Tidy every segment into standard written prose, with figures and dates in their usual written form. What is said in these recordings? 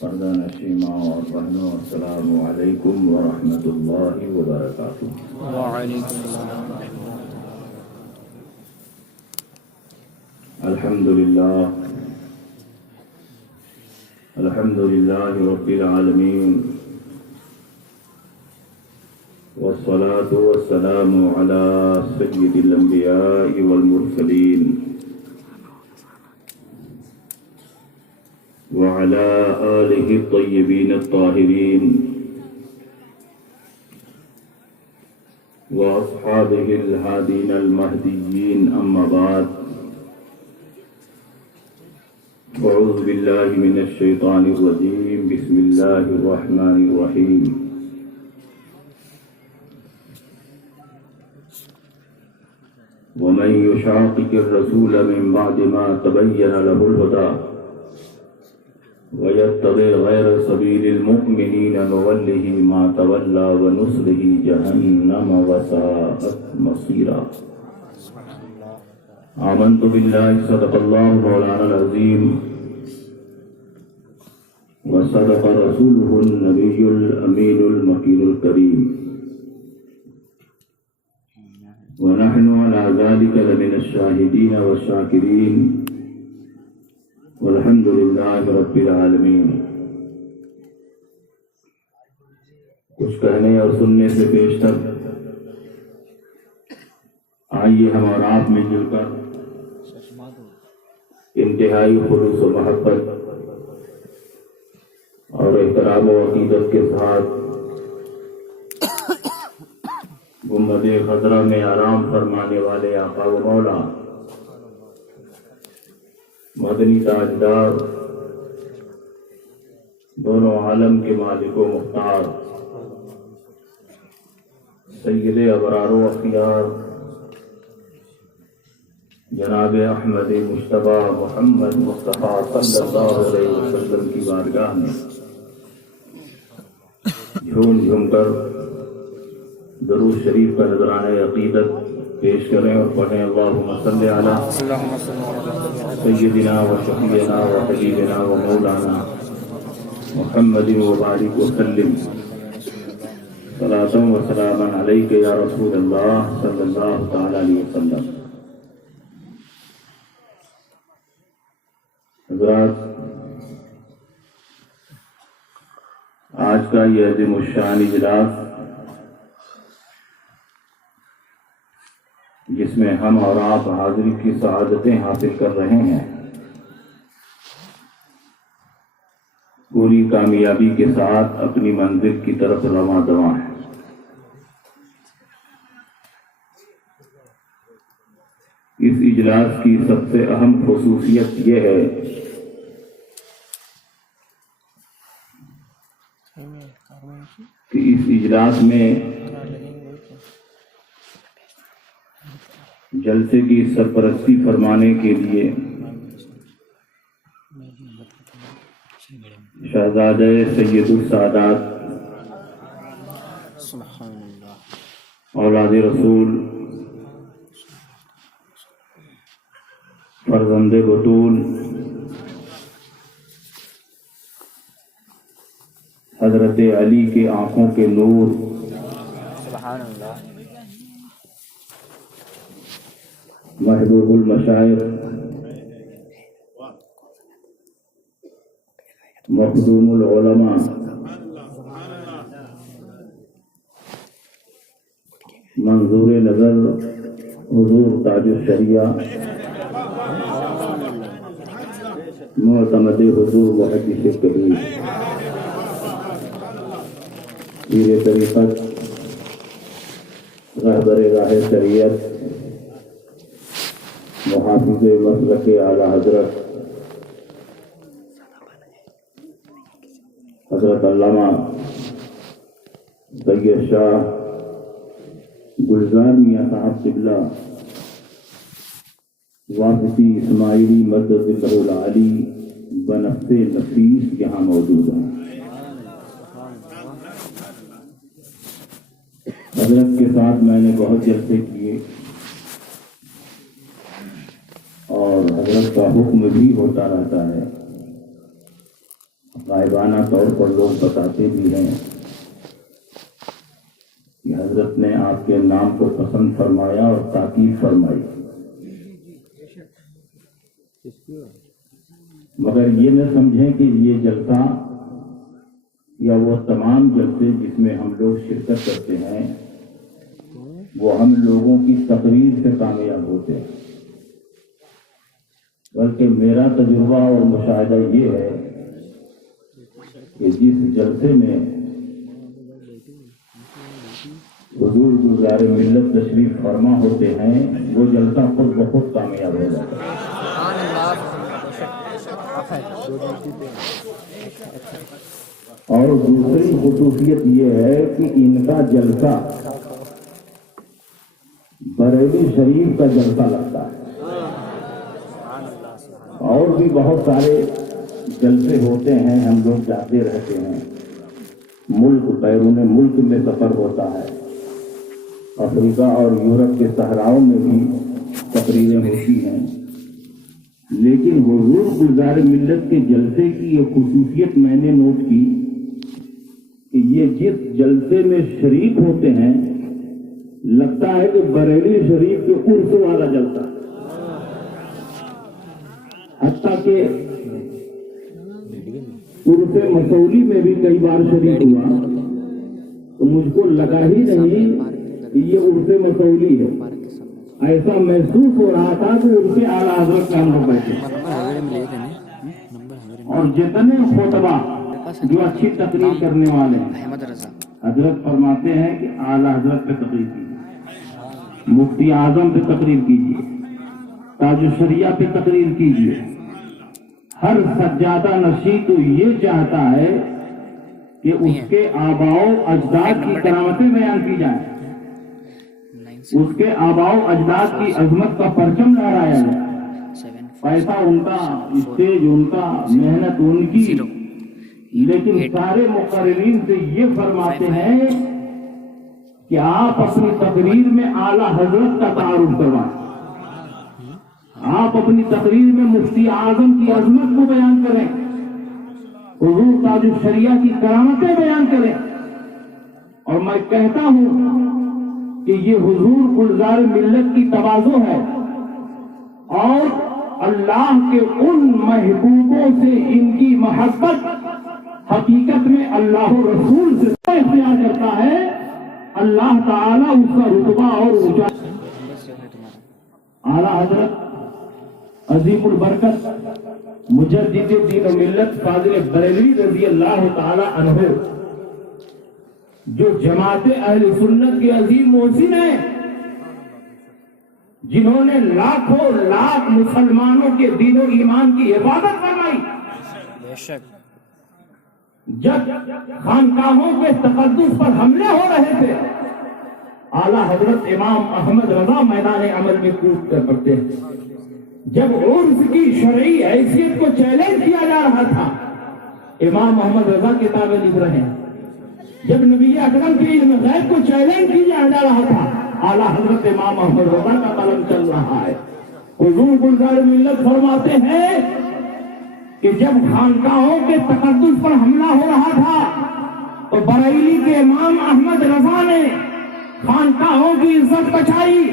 پردہ نشیمہ اور بہنوں، السلام علیکم ورحمۃ اللہ وبرکاتہ۔ وعلیکم السلام۔ الحمد للہ رب العالمین، والصلاة والسلام على سید الانبیاء والمرسلین وعلى آلہ الطیبین الطاہرین واصحابہ الہادین المہدیین، اما بعد، اعوذ باللہ من الشیطان الرجیم، بسم اللہ الرحمن الرحیم۔ ومن يشاقق الرسول من بعد ما تبين له الهدى ويتبع غير سبيل المؤمنين نوله ما تولى ونصله جهنم وساءت مصيرا۔ آمنت بالله، صدق الله مولانا العظيم، وصدق رسوله النبي الأمين المكين الكريم، ونحن على ذلك لمن الشاهدين والشاكرين، والحمد لله رب العالمين۔ کچھ کہنے اور سننے سے بیشتر آئیے ہم اور آپ مل جل کر انتہائی خلوص و محبت اور احترام و عقیدت کے ساتھ گنبد خضرا میں آرام فرمانے والے آقا و مولا، مدنی تاجدار، دونوں عالم کے مالک و مختار، سید ابرار و اخیار جناب احمد مجتبیٰ محمد مصطفیٰ صلی اللہ علیہ وسلم کی بارگاہ میں جھوم جھوم کر درود شریف کا نذرانہ عقیدت پیش کریں اور پڑھیں۔ اللہم صلی علی سیدنا و شفیعنا و حبیبنا و مولانا محمد وبارک وسلم، صلاۃ و سلاما علیک یا رسول اللہ صلی اللہ تعالی علیہ وسلم۔ حضرات، آج کا یہ عظیم الشان اجلاس جس میں ہم اور آپ حاضری کی سعادتیں حاصل کر رہے ہیں، پوری کامیابی کے ساتھ اپنی منزل کی طرف رواں دواں ہے۔ اس اجلاس کی سب سے اہم خصوصیت یہ ہے کہ اس اجلاس میں جلسے کی سرپرستی فرمانے کے لیے شہزادہ سید السادات اولاد رسول، فرزند بطول، حضرت علی کے آنکھوں کے نور، محبوب المشائخ، مخدوم العلماء، منظور نظر حضور تاج الشریعہ، معتمد حضور محدث کبیر، پیر طریقت، رہبر راہ شریعت، محافظ مسلک اعلیٰ حضرت حضرت علامہ سید شاہ گلزار میاں صاحب قبلہ واسطی اسماعیلی مدد اللہ العالی بنفس نفیس یہاں موجود ہیں۔ حضرت کے ساتھ میں نے بہت جلسے کیے اور حضرت کا حکم بھی ہوتا رہتا ہے، غائبانہ طور پر لوگ بتاتے بھی ہیں کہ حضرت نے آپ کے نام کو پسند فرمایا اور تاکید فرمائی، مگر یہ نہ سمجھیں کہ یہ جلسہ یا وہ تمام جلسے جس میں ہم لوگ شرکت کرتے ہیں وہ ہم لوگوں کی تقریر سے کامیاب ہوتے ہیں، بلکہ میرا تجربہ اور مشاہدہ یہ ہے کہ جس جلسے میں حضور گلزار ملت تشریف فرما ہوتے ہیں وہ جلسہ خود بخود کامیاب ہو جاتا ہے۔ اور دوسری خصوصیت یہ ہے کہ ان کا جلسہ بریلی شریف کا جلسہ لگتا ہے، اور بھی بہت سارے جلسے ہوتے ہیں، ہم لوگ جاتے رہتے ہیں، ملک بیرون ملک میں سفر ہوتا ہے، افریقہ اور یورپ کے صحراؤں میں بھی تقریریں ہوتی ہیں، لیکن حضور گلزار ملت کے جلسے کی یہ خصوصیت میں نے نوٹ کی کہ یہ جس جلسے میں شریک ہوتے ہیں لگتا ہے کہ بریلی شریف کے عرس والا جلسہ، حتیٰ کہ عرس مسولی میں بھی کئی بار شریک ہوا تو مجھ کو لگا ہی نہیں کہ یہ عرس مسولی ہے، ایسا محسوس ہو رہا تھا کہ ان کے اعلیٰ حضرت کام ہو بیٹھے، اور جتنے خطبہ جو اچھی تقریر کرنے والے ہیں حضرت فرماتے ہیں کہ اعلیٰ حضرت پہ تقریر کیجیے، مفتی اعظم پہ تقریر کیجیے، تاج الشریعہ پہ تقریر کیجیے۔ ہر سجادہ نشین تو یہ چاہتا ہے کہ اس کے آباء و اجداد کی کرامتیں بیان کی جائیں، اس کے آباء و اجداد کی عظمت کا پرچم لہرایا جائے، پیسہ ان کا، اسٹیج ان کا، محنت ان کی، لیکن سارے مقررین سے یہ فرماتے ہیں کہ آپ اپنی تقریر میں اعلیٰ حضرت کا تعارف کروائیں، آپ اپنی تقریر میں مفتی اعظم کی عظمت کو بیان کریں، حضور تاج الشریعہ کی کرامتیں بیان کریں، اور میں کہتا ہوں کہ یہ حضور گلزار ملت کی تواضع ہے، اور اللہ کے ان محبوبوں سے ان کی محبت حقیقت میں اللہ و رسول سے اختیار کرتا ہے، اللہ تعالیٰ اس کا رتبہ اور اونچا۔ اعلیٰ حضرت عظیم البرکت مجدد دین و ملت فاضل بریلوی رضی اللہ تعالی عنہ جو جماعت اہل سنت کے عظیم محسن ہیں، جنہوں نے لاکھوں لاکھ مسلمانوں کے دین و ایمان کی حفاظت فرمائی، جب خانقاہوں کے تقدس پر حملے ہو رہے تھے اعلیٰ حضرت امام احمد رضا میدان عمل میں کود کر پڑتے ہیں، جب عرس کی شرعی حیثیت کو چیلنج کیا جا رہا تھا امام احمد رضا کتابیں لکھ رہے ہیں، جب نبی اکرم کے علم غیب کو چیلنج کیا جا رہا تھا اعلیٰ حضرت امام احمد رضا کا قلم چل رہا ہے۔ حضور گلزار ملت فرماتے ہیں کہ جب خانقاہوں کے تقدس پر حملہ ہو رہا تھا تو بریلی کے امام احمد رضا نے خانقاہوں کی عزت بچائی،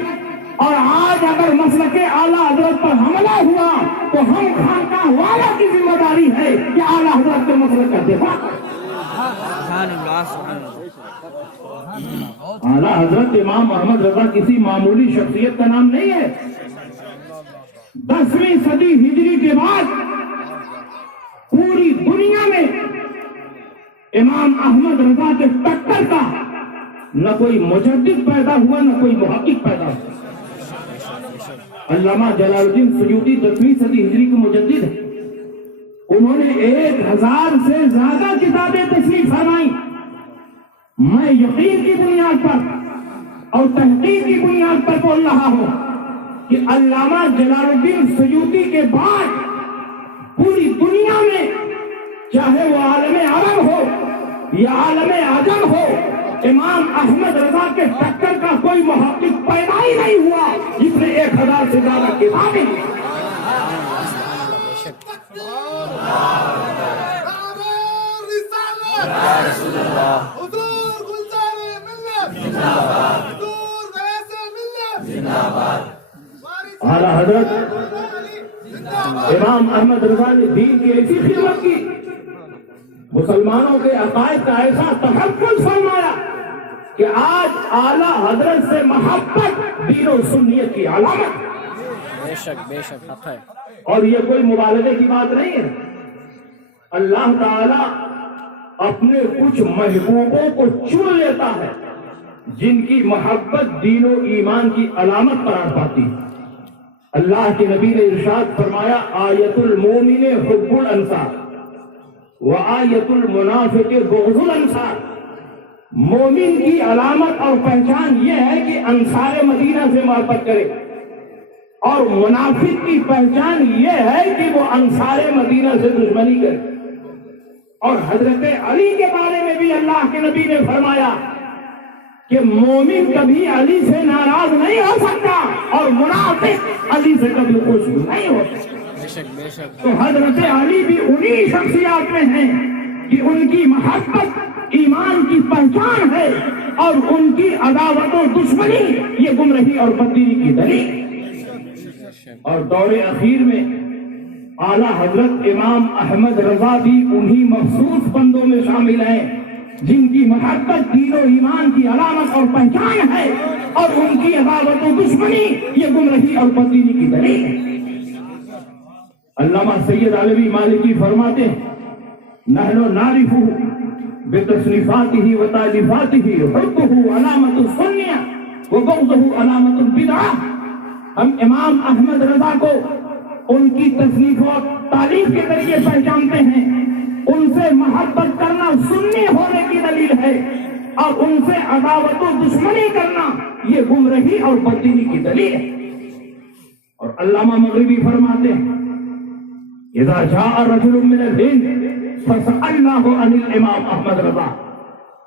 اور آج اگر مسلک اعلیٰ حضرت پر حملہ ہوا تو ہم خانقاہ والا کی ذمہ داری ہے کہ اعلیٰ حضرت کے مسلک کا دفاع کریں۔ اعلیٰ حضرت امام احمد رضا کسی معمولی شخصیت کا نام نہیں ہے۔ 10ویں صدی ہجری کے بعد پوری دنیا میں امام احمد رضا کے ٹکر کا نہ کوئی مجدد پیدا ہوا نہ کوئی محقق پیدا ہوا۔ علامہ جلال الدین سیوطی 10ویں صدی ہجری کے مجدد ہیں، انہوں نے 1000 سے زیادہ کتابیں تصنیف فرمائیں۔ میں یقین کی بنیاد پر اور تحقیق کی بنیاد پر بول رہا ہوں کہ علامہ جلال الدین سیوطی کے بعد پوری دنیا میں چاہے وہ عالم عرب ہو یا عالم عجم ہو، امام احمد رضا کے ٹکر کا کوئی محقق پیدا ہی نہیں ہوا جس نے 1000 سے زیادہ کتابیں لکھی۔ امام احمد رضا نے دین کی ایسی خدمت کی، مسلمانوں کے عقائد کا ایسا تحفظ فرمایا کہ آج اعلیٰ حضرت سے محبت دین و سنیت کی علامت۔ بے شک حق ہے۔ اور یہ کوئی مبالغے کی بات نہیں ہے، اللہ تعالی اپنے کچھ محبوبوں کو چن لیتا ہے جن کی محبت دین و ایمان کی علامت قرار پاتی ہے۔ اللہ کے نبی نے ارشاد فرمایا آیت المومن حب الانصار وآیت المنافق بغض الانصار۔ مومن کی علامت اور پہچان یہ ہے کہ انصار مدینہ سے محبت کرے، اور منافق کی پہچان یہ ہے کہ وہ انصار مدینہ سے دشمنی کرے۔ اور حضرت علی کے بارے میں بھی اللہ کے نبی نے فرمایا کہ مومن کبھی علی سے ناراض نہیں ہو سکتا اور منافق علی سے کبھی خوش نہیں ہو سکتا۔ تو حضرت علی بھی انہی شخصیات میں ہیں کہ ان کی محبت ایمان کی پہچان ہے، اور ان کی عداوت و دشمنی یہ گمراہی اور بددینی کی دلیل۔ اور دور اخیر میں اعلیٰ حضرت امام احمد رضا بھی انہی مخصوص بندوں میں شامل ہیں جن کی محبت دین و ایمان کی علامت اور پہچان ہے، اور ان کی عداوت و دشمنی یہ گمراہی اور بددینی کی دلیل ہے۔ علامہ سید علوی مالکی فرماتے ہیں نحن نعرف بتصنیفاتہ و تالیفاتہ حبہ علامت السنیہ وبغضہ علامت البدعہ۔ ہم امام احمد رضا کو ان کی تصنیف و تعریف کے ذریعے پہچانتے ہیں، ان سے محبت کرنا سنی ہونے کی دلیل ہے، اور ان سے عداوت و دشمنی کرنا یہ گمراہی اور بددینی کی دلیل ہے۔ اور علامہ مغربی فرماتے ہیں اذا جاء رجل من الهند فسألناه عن الامام احمد رضا،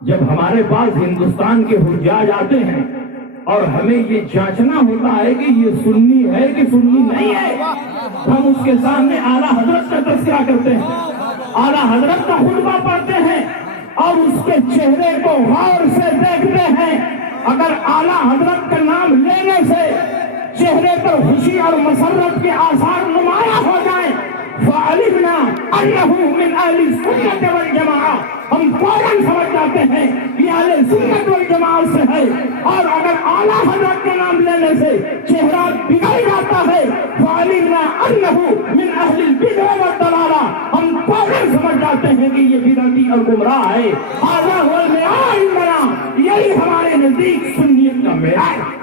جب ہمارے پاس ہندوستان کے حجاج آتے ہیں اور ہمیں یہ جانچنا ہوتا ہے کہ یہ سنی ہے کہ سنی نہیں ہے، ہم اس کے سامنے اعلیٰ حضرت کا تذکرہ کرتے ہیں، اعلیٰ حضرت کا خطبہ پڑھتے ہیں، اور اس کے چہرے کو غور سے دیکھتے ہیں۔ اگر اعلیٰ حضرت کا نام لینے سے چہرے پر خوشی اور مسرت کے آثار نمایاں ہو جائیں فعلمنا انہ من اہل سنت والجماعہ، ہم فوراً سمجھ جاتے ہیں یہ اہل سنت والجماعت سے ہے۔ اور اگر اعلیٰ حضرت کا نام لینے سے چہرہ بگڑ جاتا ہے فعلمنا انہ من اہل البدع والضلالہ، ہم فوراً سمجھ جاتے ہیں کہ یہ بدعتی اور گمراہ ہے۔ ھذا ھو المعیار عندنا، یہی ہمارے نزدیک سنیت کا معیار ہے۔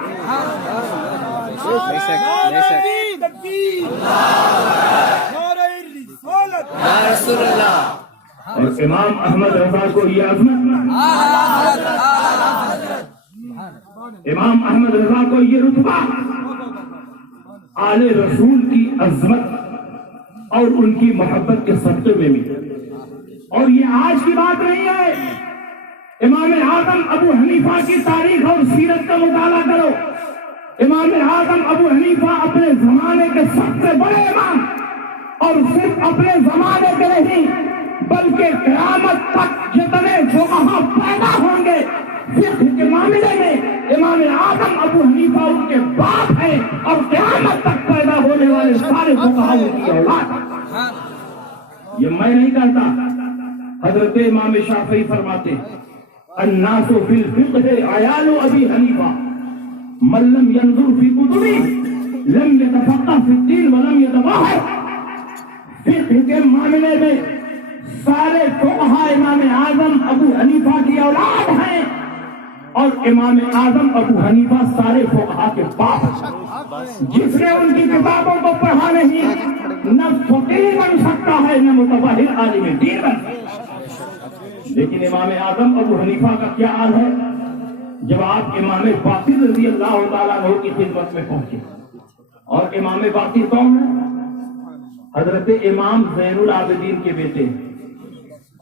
اور امام احمد رضا کو یہ عظمت، امام احمد رضا کو یہ رتبہ آل رسول کی عظمت اور ان کی محبت کے صدقے میں ملا۔ اور یہ آج کی بات نہیں ہے، امام اعظم ابو حنیفہ کی تاریخ اور سیرت کا مطالعہ کرو۔ امام اعظم ابو حنیفہ اپنے زمانے کے سب سے بڑے امام، اور صرف اپنے زمانے کے نہیں بلکہ قیامت تک جتنے فقہا پیدا ہوں گے فقہ کے معاملے میں امام اعظم ابو حنیفہ ان کے باپ ہیں، اور قیامت تک پیدا ہونے والے سارے فقہا ان کی اولاد ہیں۔ یہ میں نہیں کہتا، حضرت امام شافعی فرماتے الناس فی الفقہ عیال ابی حنیفہ من لم ينظر فی کتبہ لم يتفقہ فی الدین ولم یتباہر۔ فقہ کے معاملے میں سارے فقہا امام اعظم ابو حنیفہ کی اولاد ہیں، اور امام اعظم ابو حنیفہ سارے فقہا کے باپ ہیں۔ جس نے ان کی کتابوں کو پڑھا نہیں نہ فقیہ بن سکتا ہے نہ متبحر عالم دین بن سکتا ہے۔ لیکن امام اعظم ابو حنیفہ کا کیا حال ہے جب آپ امام باقر رضی اللہ تعالیٰ عنہ کی خدمت میں پہنچے؟ اور امام باقر کون ہے؟ حضرت امام زین العابدین کے بیٹے۔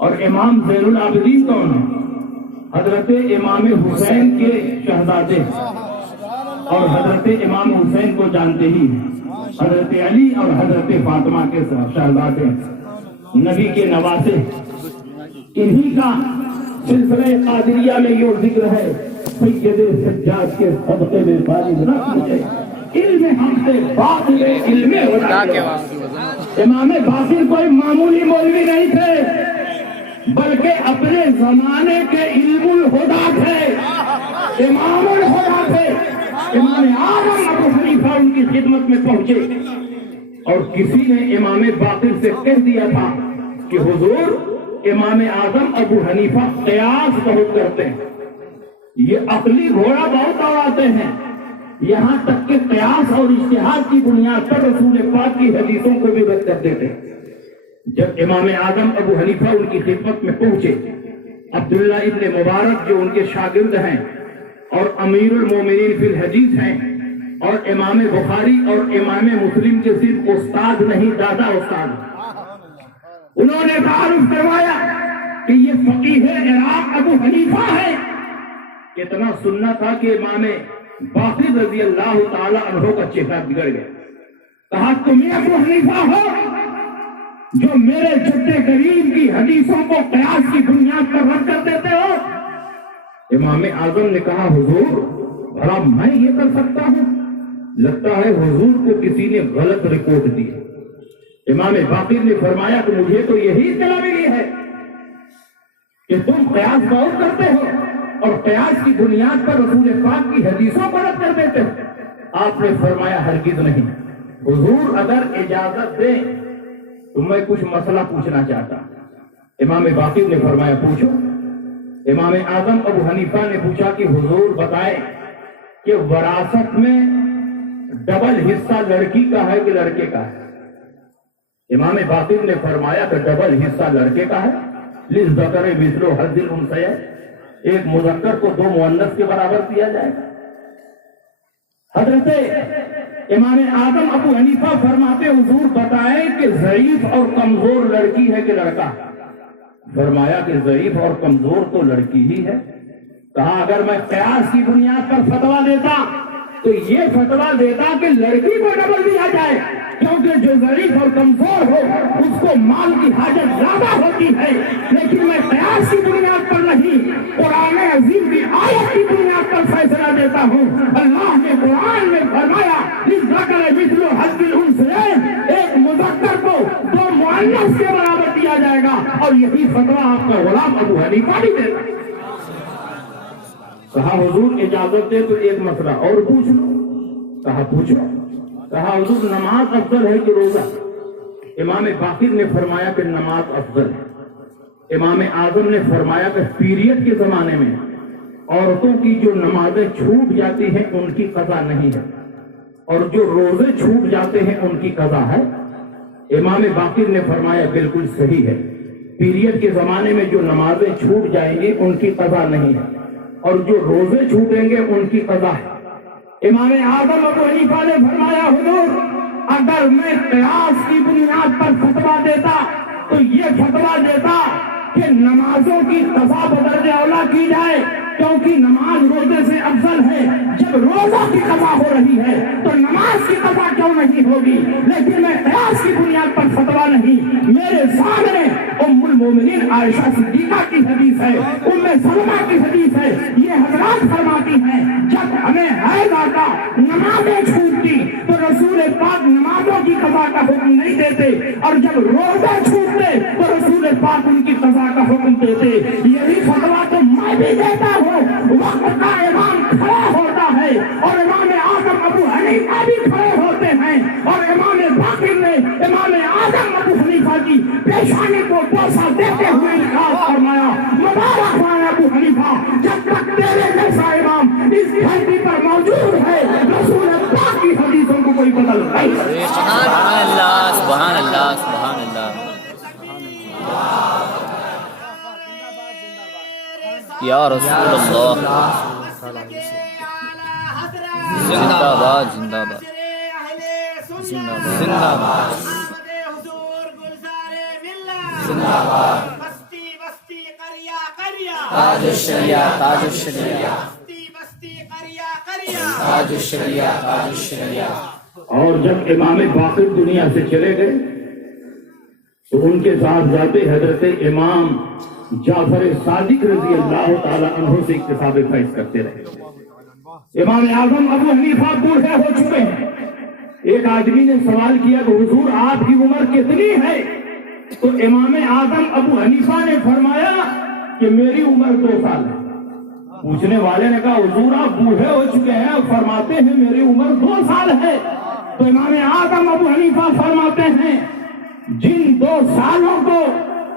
اور امام زین العابدین کون ہے؟ حضرت امام حسین کے شہزادے، اور حضرت امام حسین کو جانتے ہی حضرت علی اور حضرت فاطمہ کے شہزادے، نبی کے نواسے۔ انہی کا سلسلہ قادریہ میں یہ ذکر ہے سید سجاد کے صدقے میں فارغ نہ کیجیے، علم ہم سے باطل علم ہو جائے۔ امام باقر کوئی معمولی مولوی نہیں تھے، بلکہ اپنے زمانے کے علم الہدا تھے، امام الہدا تھے۔ امام اعظم ابو حنیفہ ان کی خدمت میں پہنچے اور کسی نے امام باقر سے کہہ دیا تھا کہ حضور امام اعظم ابو حنیفہ قیاس بہت کرتے ہیں، یہ عقلی گھوڑا بہت دوڑاتے ہیں، یہاں تک کہ قیاس اور اجتہاد کی بنیاد پر رسول پاک کی حدیثوں کو بھی رد کر دیتے ہیں۔ جب امام اعظم ابو حنیفہ ان کی خدمت میں پہنچے، عبداللہ ابن مبارک جو ان کے شاگرد ہیں اور امیر المومنین فی الحدیث ہیں اور امام بخاری اور امام مسلم کے صرف استاد نہیں دادا استاد، انہوں نے تعارف کروایا کہ یہ فقیہ عراق ابو حنیفہ ہے۔ اتنا سننا تھا کہ امام باقر رضی اللہ تعالی عنہ کا چہرہ بگڑ گیا۔ کہا تم یہ ابو حنیفہ ہو جو میرے جد کریم کی حدیثوں کو قیاس کی بنیاد پر رد کر دیتے ہو؟ امام اعظم نے کہا حضور بھلا میں یہ کر سکتا ہوں؟ لگتا ہے حضور کو کسی نے غلط رپورٹ دی۔ امام باقر نے فرمایا کہ مجھے تو یہی اطلاع ملی ہے کہ تم قیاس بہت کرتے ہو اور قیاس کی بنیاد پر رسول پاک کی حدیثوں کو رد کر دیتے ہو۔ آپ نے فرمایا ہرگز نہیں، حضور اگر اجازت دیں تو میں کچھ مسئلہ پوچھنا چاہتا ہوں۔ امام باقر نے فرمایا پوچھو۔ امام اعظم ابو حنیفہ نے پوچھا کہ حضور بتائے کہ وراثت میں ڈبل حصہ لڑکی کا ہے کہ لڑکے کا ہے؟ امام باقر نے فرمایا کہ ڈبل حصہ لڑکے کا ہے، للذکر مثل حظ الانثیین، ایک مذکر کو دو مؤنث کے برابر دیا جائے گا۔ حضرت امام اعظم ابو حنیفہ فرماتے حضور بتائیں کہ ضعیف اور کمزور لڑکی ہے کہ لڑکا؟ فرمایا کہ ضعیف اور کمزور تو لڑکی ہی ہے۔ کہا اگر میں قیاس کی بنیاد پر فتویٰ دیتا تو یہ فتویٰ دیتا کہ لڑکی کو ڈبل دیا جائے، کیونکہ جو ضعیف اور کمزور ہو اس کو مال کی حاجت زیادہ ہوتی ہے، لیکن میں قیاس کی بنیاد پر نہیں، قرآن عظیم کی آیت کی بنیاد پر فیصلہ دیتا ہوں۔ اللہ نے قرآن میں فرمایا للذکر مثل حظ الانثیین، ایک مذکر کو دو مؤنث کے برابر دیا جائے گا، اور یہی فتویٰ آپ کا غلام ابو حنیفہ بھی دیتا۔ کہا حضور اجازت دے تو ایک مسئلہ اور پوچھ لو۔ کہا پوچھو۔ کہا حضور نماز افضل ہے کہ روزہ؟ امام باقر نے فرمایا کہ نماز افضل ہے۔ امام اعظم نے فرمایا کہ پیریڈ کے زمانے میں عورتوں کی جو نمازیں چھوٹ جاتی ہیں ان کی قضا نہیں ہے، اور جو روزے چھوٹ جاتے ہیں ان کی قضا ہے۔ امام باقر نے فرمایا بالکل صحیح ہے، پیریڈ کے زمانے میں جو نمازیں چھوٹ جائیں گی ان کی قضا نہیں ہے، اور جو روزے چھوٹیں گے ان کی قضا ہے۔ امام اعظم ابو حنیفہ نے فرمایا حضور اگر میں قیاس کی بنیاد پر فتویٰ دیتا تو یہ فتویٰ دیتا کہ نمازوں کی قضا بدرجہ اولا کی جائے، کیونکہ نماز روزے سے افضل ہے۔ جب روزہ کی قضا ہو رہی ہے تو نماز کی قضا کیوں نہیں ہوگی؟ لیکن میں قیاس کی بنیاد پر فتویٰ نہیں، میرے سامنے ام المومنین عائشہ صدیقہ کی حدیث ہے، ام سلمہ کی حدیث ہے، یہ حضرات فرماتی ہیں جب ہمیں حیض آتا نمازیں چھوٹتی تو رسول پاک نمازوں کی قضا کا حکم نہیں دیتے، اور جب روزہ چھوٹتے تو رسول پاک ان کی قضا کا حکم دیتے۔ یہی فتویٰ تو میں بھی دیتا ہوں۔ وقت کا امام کھڑا ہوتا ہے اور امام اعظم ابو حنیفہ بھی کھڑے ہوتے ہیں، اور امام باقر نے امام اعظم ابو حنیفہ کی پیشانی کو بوسہ دیتے ہوئے ارشاد فرمایا مبارک ہو ابو حنیفہ، جب تک تیرے جیسا امام اس دھرتی پر موجود ہے رسول پاک کی حدیثوں کو کوئی بدل نہیں۔ سبحان اللہ سبحان اللہ سبحان اللہ۔ یا رسول اللہ زندہ باد زندہ باد زندہ باد زندہ باد زندہ باد۔ تاج الشریعہ تاج الشریعہ تاج الشریعہ تاج الشریعہ۔ اور جب امام باقر دنیا سے چلے گئے تو ان کے ساتھ ذات حضرت امام جعفر صادق رضی اللہ تعالی عنہ سے اکتساب فیض کرتے رہے۔ امام اعظم ابو حنیفہ بوڑھے ہو چکے ہیں، ایک آدمی نے سوال کیا کہ حضور آپ کی عمر کتنی ہے؟ تو امام اعظم ابو حنیفہ نے فرمایا کہ میری عمر 2 سال ہے۔ پوچھنے والے نے کہا حضور آپ بوڑھے ہو چکے ہیں، فرماتے ہیں میری عمر 2 سال ہے۔ تو امام اعظم ابو حنیفہ فرماتے ہیں جن 2 سالوں کو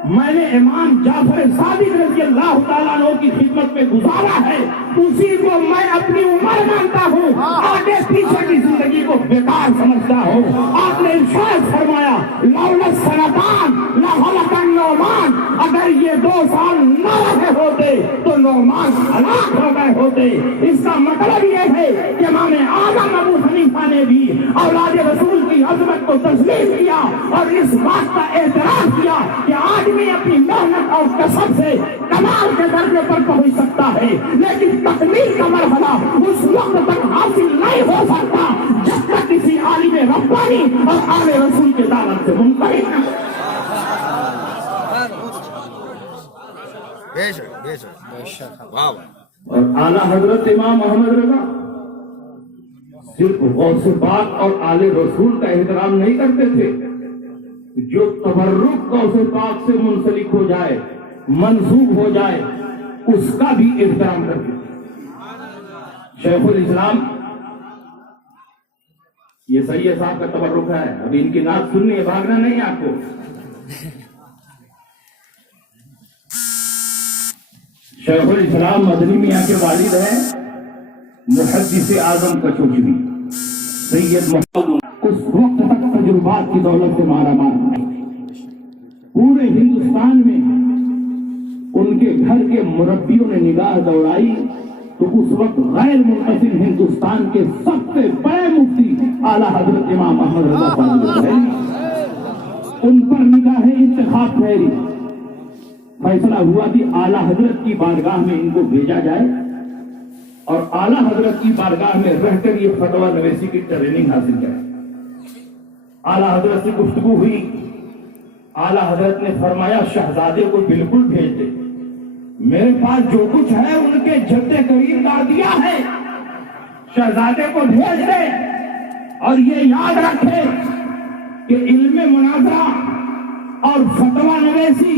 میں نے امام جعفر صادق رضی اللہ تعالیٰ عنہ کی خدمت میں گزارا ہے، اسی کو میں اپنی عمر مانتا ہوں، آگے پیچھے کی زندگی کو بیکار سمجھتا ہوں۔ آپ نے ارشاد فرمایا لولا السنتان لخلق النعمان، اگر یہ 2 سال نہ رہے ہوتے تو نعمان ہلاک ہو گئے ہوتے۔ اس کا مطلب یہ ہے کہ امام اعظم ابو حنیفہ نے بھی اولاد رسول کی عظمت کو تسلیم کیا اور اس بات کا اعتراف کیا کہ آدمی اپنی محنت اور کسب سے کمال کے درجے پر پہنچ سکتا ہے، لیکن تکمیل کا مرحلہ اس وقت تک حاصل نہیں ہو سکتا جب تک کسی عالم ربانی اور آل رسول کے دعوت سے منفرد نہ ہو۔ اور اعلیٰ حضرت امام محمد رضا صرف غوث پاک اور آل رسول کا احترام نہیں کرتے تھے، جو تبرک غوث پاک سے منسلک ہو جائے، منسوب ہو جائے، اس کا بھی احترام کرتے تھے۔ شیخ الاسلام، یہ سید صاحب کا تبرک ہے، ابھی ان کی نعت سننی ہے، بھاگنا نہیں آپ کو۔ شیخ الاسلام مدنی میاں کے والد ہیں محدث اعظم کچوجوی سید محمد، اس وقت تک تجربات کی دولت سے مارا مار، پورے ہندوستان میں ان کے گھر کے مربیوں نے نگاہ دوڑائی تو اس وقت غیر منقسم ہندوستان کے سب سے بڑے مفتی اعلیٰ حضرت امام احمد رضا صاحب، ان پر نگاہ انتخاب ٹھہری، فیصلہ ہوا کہ اعلیٰ حضرت کی بارگاہ میں ان کو بھیجا جائے اور اعلیٰ حضرت کی بارگاہ میں رہ کر یہ فتویٰ نویسی کی ٹریننگ حاصل کرے۔ اعلیٰ حضرت سے گفتگو ہوئی، اعلیٰ حضرت نے فرمایا شہزادے کو بالکل بھیج دے، میرے پاس جو کچھ ہے ان کے جد کریم کا دیا ہے، شہزادے کو بھیج دے، اور یہ یاد رکھے کہ علم مناظرہ اور فتویٰ نویسی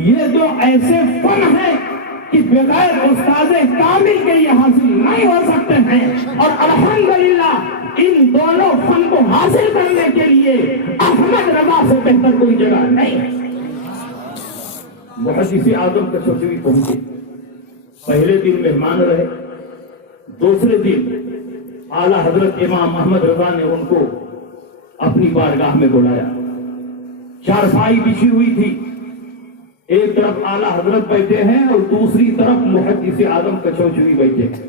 یہ دو ایسے فن ہیں کہ بغیر استاد کامل کے یہ حاصل نہیں ہو سکتے ہیں، اور الحمدللہ ان دونوں فن کو حاصل کرنے کے لیے احمد رضا سے بہتر کوئی جگہ نہیں۔ محدث اعظم کچوجوی پہنچے، پہلے دن مہمان رہے، دوسرے دن اعلیٰ حضرت امام محمد رضا نے ان کو اپنی بارگاہ میں بلایا، چارپائی بچھی ہوئی تھی، ایک طرف اعلیٰ حضرت بیٹھے ہیں اور دوسری طرف محدث اعظم کچوجوی بیٹھے ہیں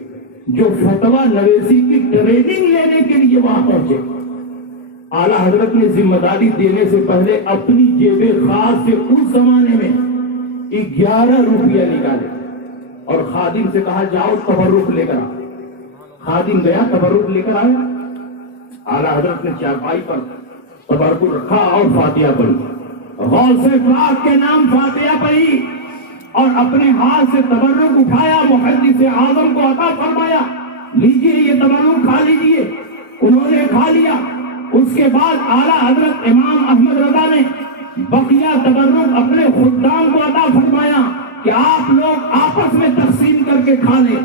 جو فتویٰ نویسی کی ٹریننگ لینے کے لیے وہاں پہنچے۔ اعلیٰ حضرت نے ذمہ داری دینے سے پہلے اپنی جیب خاص سے اس زمانے میں 11 روپیہ نکالے اور خادم سے کہا جاؤ تبرک لے کر آؤ۔ خادم گیا، تبرک لے کر آیا، اعلیٰ حضرت نے چارپائی پر تبرک رکھا اور فاتحہ پڑھی، غوث پاک کے نام فاتحہ پڑھی اور اپنے ہاتھ سے تبرک اٹھایا، محدث اعظم کو عطا فرمایا، لیجئے یہ تبرک کھا لیجئے۔ انہوں نے کھا لیا۔ اس کے بعد اعلیٰ حضرت امام احمد رضا نے بقیہ تبرک اپنے خدام کو عطا فرمایا کہ آپ لوگ آپس میں تقسیم کر کے کھا لیں۔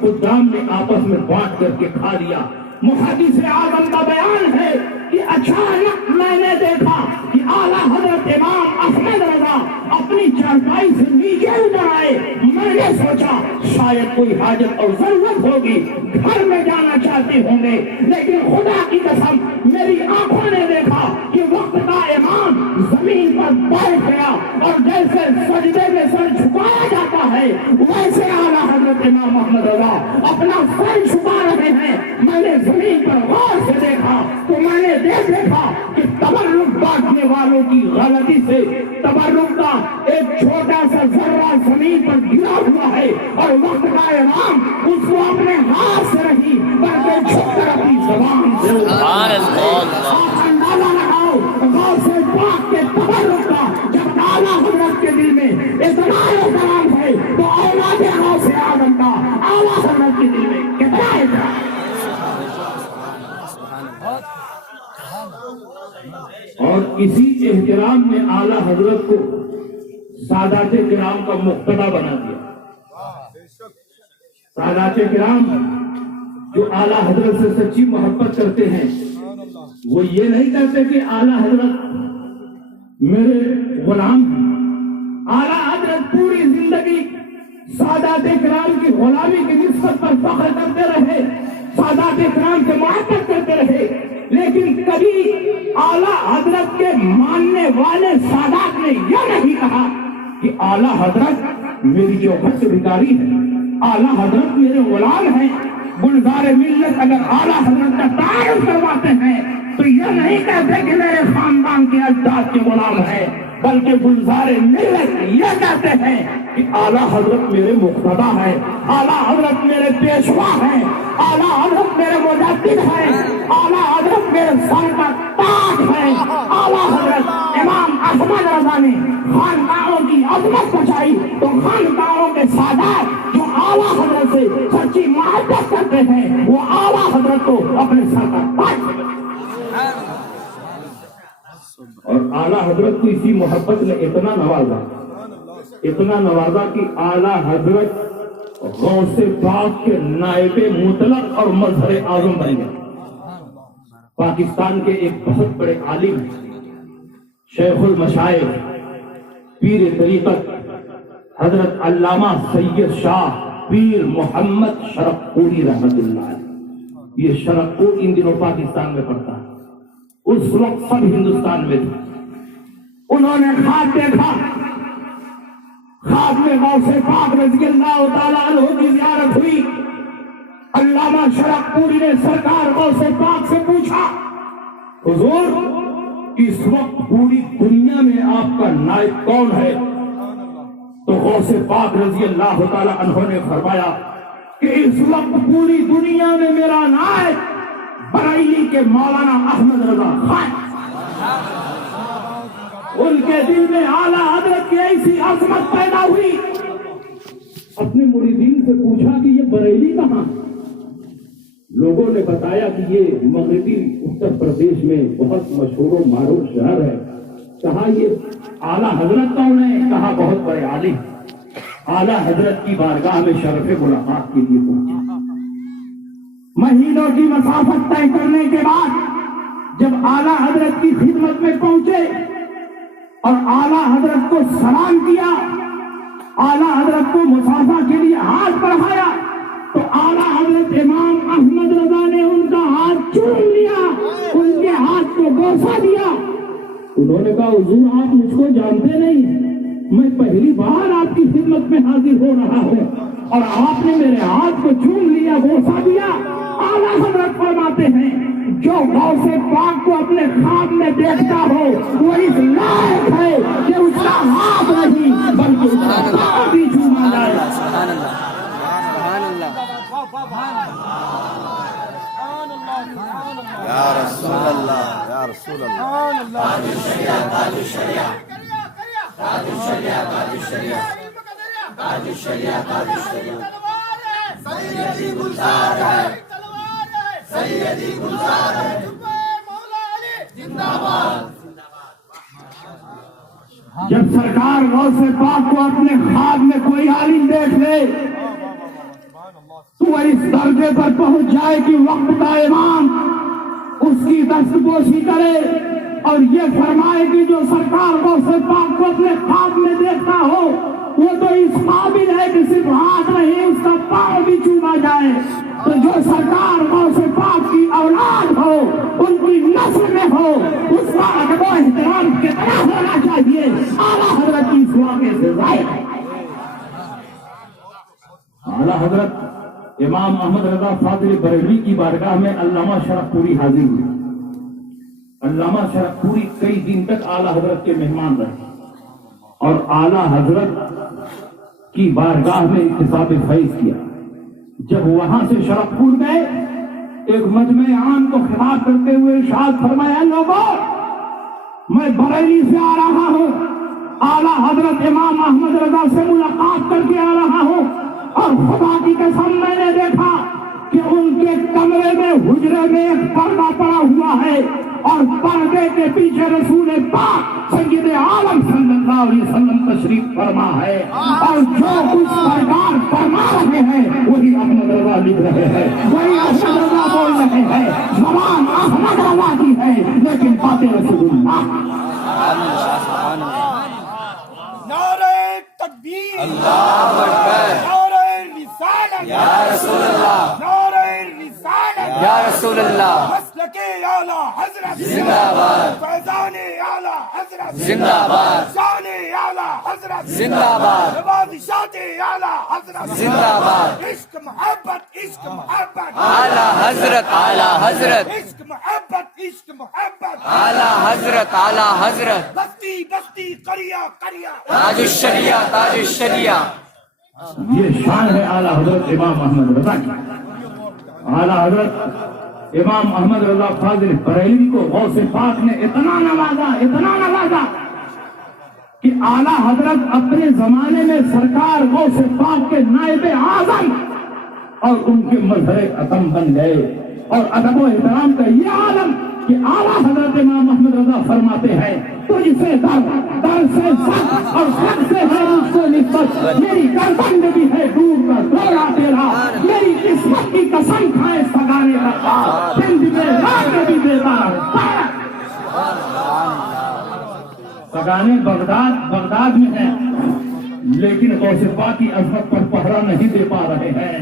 خدام نے آپس میں بانٹ کر کے کھا لیا۔ محدث اعظم کا بیان ہے کہ اچانک میں نے دیکھا کہ اعلیٰ حضرت امام احمد رضا اپنی چارپائی سے نیچے اتر آئے۔ میں نے سوچا شاید کوئی حاجت اور ضرورت ہوگی، گھر میں جانا چاہتے ہوں گے، لیکن خدا کی قسم میری آنکھوں نے دیکھا کہ وقت کا امام زمین پر بیٹھ گیا اور جیسے سجدے میں سر جھکایا جاتا ہے ویسے اعلیٰ حضرت امام احمد رضا اپنا سر جھکا رہے ہیں۔ میں نے زمین پر غور سے دیکھا تو میں نے دیکھا کہ تبرک بانٹنے والوں کی غلطی سے تبرک کا ایک چھوٹا سا ذرہ زمین پر گرا ہوا ہے اور وقت کا امام اس کو اپنے ہاتھ سے نہیں بلکہ جھک کر اپنی زبان سے اندازہ لگاؤ غوث پاک کے تبرک کا جب اعلیٰ حضرت کے دل میں اتنا احترام ہے تو اولاد غوث اعظم کا اعلیٰ حضرت کے دل میں کتنا احترام۔ اور اسی احترام میں اعلیٰ حضرت کو سادات کرام کا مقتدی بنا دیا۔ سادات کرام جو اعلیٰ حضرت سے سچی محبت کرتے ہیں وہ یہ نہیں کہتے کہ اعلیٰ حضرت میرے غلام ہیں۔ اعلیٰ حضرت پوری زندگی سادات کرام کی غلامی کی نسبت پر فخر کرتے رہے، سادات کرام سے محبت کرتے رہے، لیکن کبھی اعلیٰ حضرت کے ماننے والے سادات نے یہ نہیں کہا کہ اعلیٰ حضرت میری جو خط بھکاری ہے، اعلیٰ حضرت میرے غلام ہیں۔ گلزار ملت اگر اعلیٰ حضرت کا تعارف کرواتے ہیں تو یہ نہیں کہتے کہ میرے خاندان کے اجداد کے غلام ہیں، بلکہ گلزار ملت یہ کہتے ہیں کہ اعلیٰ حضرت میرے مقتدی ہیں، اعلیٰ حضرت میرے پیشوا ہیں، اعلیٰ حضرت میرے مجدد ہیں، اعلیٰ حضرت میرے سر کا تاج ہیں۔ اعلیٰ حضرت امام احمد رضا نے خاندانوں کی عظمت بچائی تو خاندانوں کے سادات جو اعلیٰ حضرت سے سچی محبت کرتے ہیں وہ اعلیٰ حضرت کو اپنے سر کا تاج، اور اعلیٰ حضرت کو اسی محبت نے اتنا نوازا کہ اعلیٰ حضرت غوث پاک کے نائب مطلق اور مظہر اعظم بن گئے۔ پاکستان کے ایک بہت بڑے عالم شیخ المشائخ پیر طریقت حضرت علامہ سید شاہ پیر محمد شرقپوری رحمت اللہ علیہ، یہ شرقپور ان دنوں پاکستان میں پڑتا ہے، اس وقت سب ہندوستان میں تھے۔ انہوں نے خواب دیکھا، خواب میں غوث پاک رضی اللہ تعالیٰ عنہ کی زیارت ہوئی۔ علامہ شرقپوری نے سرکار غوث پاک سے پوچھا، حضور اس وقت پوری دنیا میں آپ کا نائب کون ہے؟ تو غوث پاک رضی اللہ تعالیٰ عنہ نے فرمایا کہ اس وقت پوری دنیا میں میرا نائب بریلی کے مولانا احمد رضا خان۔ ان کے دل میں اعلیٰ حضرت کی ایسی عظمت پیدا ہوئی، اپنے مریدین سے پوچھا کہ یہ بریلی کہاں؟ لوگوں نے بتایا کہ یہ مغربی اتر پردیش میں بہت مشہور و معروف شہر ہے۔ کہا یہ اعلیٰ حضرت کون ہے؟ کہا بہت بڑے عالم۔ اعلیٰ حضرت کی بارگاہ میں شرف ملاقات کے لیے پہنچے۔ مہینوں کی مسافت طے کرنے کے بعد جب اعلیٰ حضرت کی خدمت میں پہنچے اور اعلیٰ حضرت کو سلام کیا، اعلیٰ حضرت کو مصافحہ کے لیے ہاتھ بڑھایا تو اعلیٰ حضرت امام احمد رضا نے ان کا ہاتھ چوم لیا، ان کے ہاتھ کو بوسہ دیا۔ انہوں نے کہا حضور آپ مجھ کو جانتے نہیں، میں پہلی بار آپ کی خدمت میں حاضر ہو رہا ہوں اور آپ نے میرے ہاتھ کو چوم لیا، بوسہ دیا۔ اعلیٰ حضرت فرماتے ہیں جو غوث پاک کو اپنے خواب میں دیکھتا ہو وہ اس لائق ہے کہ اس کا ہاتھ نہیں بلکہ اس کا پاؤں بھی چوما جائے۔ سبحان اللہ، سبحان اللہ، یا رسول اللہ، یا رسول اللہ، تاج الشریعہ، تاج الشریعہ، تاج الشریعہ، تاج الشریعہ، تاج الشریعہ، تاج الشریعہ، سیدی گلزار ہے، سیدی گلزار ہے، مولا علی زندہ باد۔ جب سرکار غوث پاک کو اپنے خواب میں کوئی عالم دیکھ لے تو وہ اس درجے پر پہنچ جائے کہ وقت کا امام اس کی دستبوسی کرے اور یہ فرمائے کہ جو سرکار غوث پاک کو اپنے خواب میں دیکھتا ہو وہ تو اس قابل ہے کہ صرف ہاتھ نہیں اس کا پاؤں بھی چوما جائے۔ تو جو سرکار غوث پاک کی اولاد ہو، ان کی نسل میں ہو، اس کا ادب و احترام کتنا ہونا چاہیے، اعلیٰ حضرت کی اس واقعے سے ظاہر ہے۔ اعلیٰ حضرت امام احمد رضا فاضل بریلوی کی بارگاہ میں علامہ شرقپوری حاضر ہوئے۔ علامہ شرقپوری کئی دن تک اعلیٰ حضرت کے مہمان رہے اور اعلیٰ حضرت کی بارگاہ میں اکتساب فیض کیا۔ جب وہاں سے شرقپور گئے ایک مجمع عام کو خطاب کرتے ہوئے ارشاد فرمایا، لوگوں میں بریلی سے آ رہا ہوں، اعلیٰ حضرت امام احمد رضا سے ملاقات کر کے آ رہا ہوں اور خدا کی قسم میں نے دیکھا کہ ان کے کمرے میں حجرے میں ایک پردہ پڑا ہوا ہے اور پردے کے پیچھے رسول پاک سید عالم صلی اللہ علیہ وسلم تشریف فرما ہے، اور جو کچھ سرکار فرما رہے ہیں وہی احمد رضا لکھ رہے ہیں، وہی احمد رضا بول رہے ہیں۔ زبان احمد رضا کی ہے لیکن باتیں رسول اللہ۔ نعرہ تکبیر، اللہ اکبر، نعرہ رسالت یا رسول اللہ، نعرہ رسالت یا رسول اللہ، مسلک اعلی حضرت زندہ باد، فیضان اعلی حضرت زندہ باد، شان اعلی حضرت زندہ باد، نوازشات اعلی حضرت زندہ باد، عشق محبت عشق محبت اعلی حضرت اعلی حضرت، عشق محبت عشق محبت اعلی حضرت اعلی حضرت، بستی بستی قریہ قریہ تاج الشریعہ تاج الشریعہ۔ یہ شان ہے اعلیٰ حضرت امام احمد رضا کی۔ اعلیٰ حضرت امام احمد رضا فاضل بریلوی کو غوث پاک نے اتنا نوازا کہ اعلیٰ حضرت اپنے زمانے میں سرکار غوث پاک کے نائب اعظم اور ان کے مظہر اتم بن گئے، اور ادب و احترام کا یہ عالم کہ اعلیٰ حضرت امام احمد رضا فرماتے ہیں تجھ سے در سے سخت اور سب سے ہے مجھ سے نسبت، میری گردن میں بھی ہے دور کا دورہ تیرا، میری قسمت کی قسم کھائے سگانے کا پاس، پنج میں لا کے بھی دیتا ہے۔ سگانے بغداد میں ہیں لیکن غوث پاک کی عظمت پر پہرا نہیں دے پا رہے ہیں،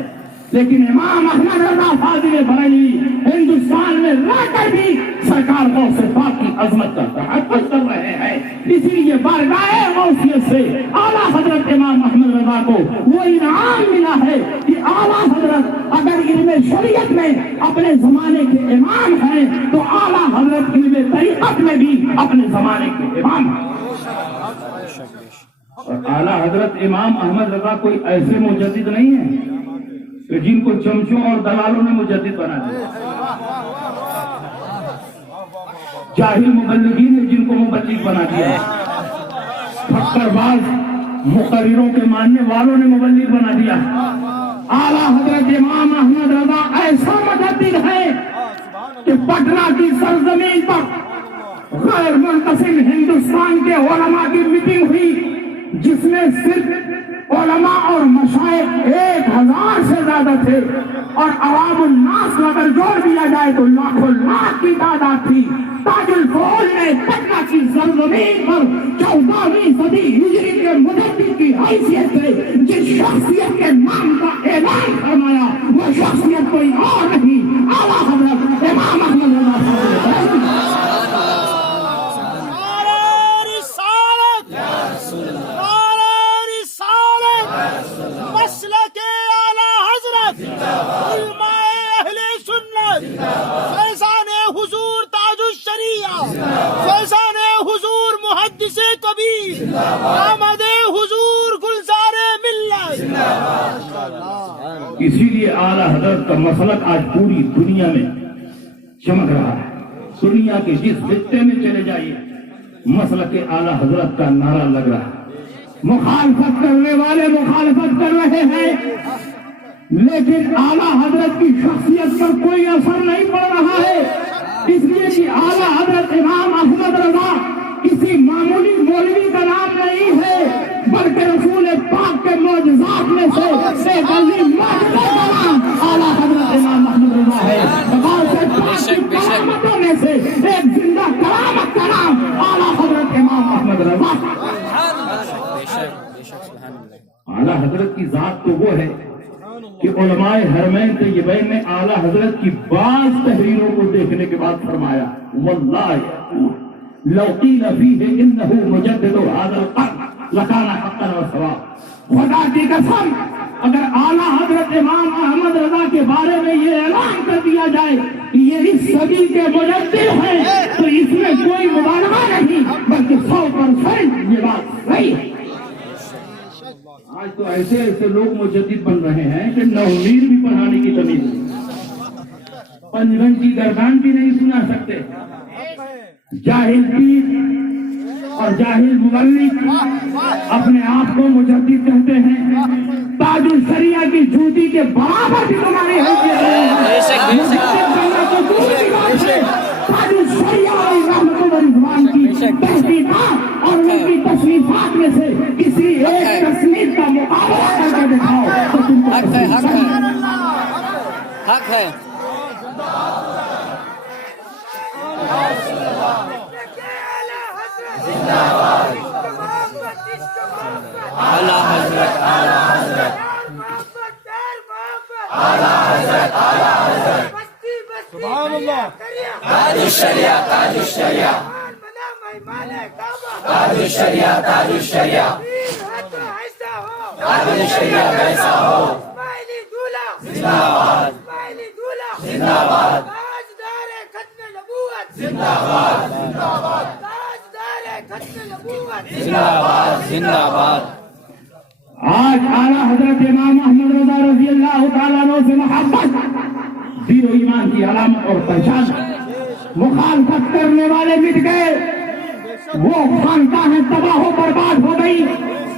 لیکن امام احمد رضا فاضل بریلوی ہندوستان میں رہ کر بھی سرکار غوث پاک کی عظمت کا تحفظ کر رہے ہیں۔ اسی لیے بارگاہ غوثیت سے اعلیٰ حضرت امام احمد رضا کو وہ انعام ملا ہے کہ اعلیٰ حضرت اگر علم شریعت میں اپنے زمانے کے امام ہیں تو اعلیٰ حضرت علم طریقت میں بھی اپنے زمانے کے امام ہیں۔ اور اعلیٰ حضرت امام احمد رضا کوئی ایسے مجدد نہیں ہے کہ جن کو چمچوں اور دلالوں نے مجدد بنا دیا، جاہل مبلغین نے جن کو مبلغ بنا دیا، پھکر باز مقرروں کے ماننے والوں نے مبلغ بنا دیا۔ اعلیٰ حضرت امام احمد رضا ایسا مجدد ہے کہ پٹنہ کی سرزمین پر غیر منقسم ہندوستان کے علماء کی میٹنگ ہوئی جس میں صرف علماء اور مشائخ 1000 سے زیادہ تھے، اور عوام الناس کو اگر جوڑ دیا جائے تو لاکھوں لاکھ کی تعداد تھی۔ تاج الفول نے پٹنہ کی سرزمین پر 14ویں صدی ہجری کے مجدد کی حیثیت سے جس شخصیت کے نام کا اعلان فرمایا وہ شخصیت کوئی اور نہیں، اعلیٰ حضرت امام احمد رضا۔ فیضان حضور تاج الشریعہ، فیضان حضور محدث کبیر، آمد حضور گلزار ملت۔ اسی لیے اعلیٰ حضرت کا مسلک آج پوری دنیا میں چمک رہا ہے۔ دنیا کے جس خطے میں چلے جائیے مسلک اعلیٰ حضرت کا نعرہ لگ رہا ہے۔ مخالفت کرنے والے مخالفت کر رہے ہیں لیکن اعلیٰ حضرت کی شخصیت پر کوئی اثر نہیں پڑ رہا ہے، اس لیے کہ اعلیٰ حضرت امام احمد رضا کسی معمولی مولوی کا نام نہیں ہے بلکہ رسول پاک کے معجزات میں سے ایک عظیم معجزے کا نام اعلیٰ حضرت امام احمد رضا ہے۔ کرامتوں میں سے ایک زندہ کرامت کا نام اعلیٰ حضرت امام احمد رضا۔ اعلیٰ حضرت کی ذات تو وہ ہے کہ علماء حرمین طیبین نے اعلیٰ حضرت کی بعض تحریروں کو دیکھنے کے بعد فرمایا واللہ لو قیل فیہ انہ مجدد ھذا القرن لکان حقا وصوابا۔ خدا کی قسم اگر اعلیٰ حضرت امام احمد رضا کے بارے میں یہ اعلان کر دیا جائے کہ یہ اس صدی کے مجدد ہیں تو اس میں کوئی مبالغہ نہیں بلکہ 100% یہ بات صحیح ہے۔ آج تو ایسے ایسے لوگ مجدد بن رہے ہیں کہ نومیر بھی پڑھانے کی تمیز نہیں، پنجگن کی گردان بھی نہیں سنا سکتے۔ جاہل پیر اور جاہل مبلغ اپنے آپ کو مجدد کہتے ہیں، تاج الشریعہ کی جوتی کے برابر بھی تمہاری حیثیت ہے۔ تاج الشریعہ صفات میں سے کسی ایک تصنیف کا مقابلہ کر کے دکھاؤ تو تم کو حق ہے، حق ہے، حق ہے. اعلیٰ حضرت، اعلیٰ حضرت، سبحان اللہ. تاج الشریعہ، تاج الشریعہ، تاج الشریعہ، تاج الشریعہ، تاج الشریعہ کیسا ہو. زندہ باد، زندہ باد، زندہ باد، زندہ باد، زندہ باد. آج اعلیٰ حضرت امام احمد رضا رضی اللہ تعالیٰ عنہ سے محبت دین و ایمان کی علامت اور پہچان. مخالفت کرنے والے مٹ گئے، وہ خانقاہیں تباہ و برباد ہو گئی.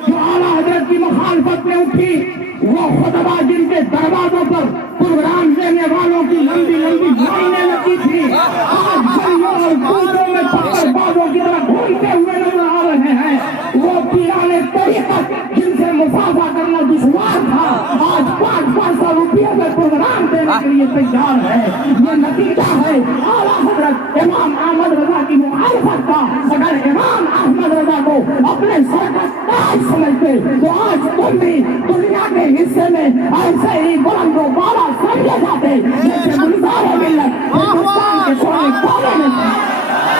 جو اعلیٰ حضرت کی مخالفت میں اٹھی وہ خطبہ جن کے دروازوں پر پروگرام دینے والوں کی لمبی لمبی لائنیں لگی تھی، آج گلیوں اور کوچوں میں پتھر بازوں کی طرح گھومتے ہوئے نظر آ رہے ہیں. وہ پیرانے طریقت جن سے مفاہمہ کرنا دشوار تھا، آج 500 روپیے کا پروگرام دینے کے لیے تیار ہے. یہ نتیجہ ہے اعلیٰ حضرت امام احمد رضا کی مخالفت کا. اگر امام احمد رضا کو اپنے سر کا تاج سمجھتے تو آج تم بھی دنیا کے حصے میں ایسے ہی بلند و بالا سمجھے جاتے جیسے گلزار ملت ہندوستان کے کونے کونے میں تھے.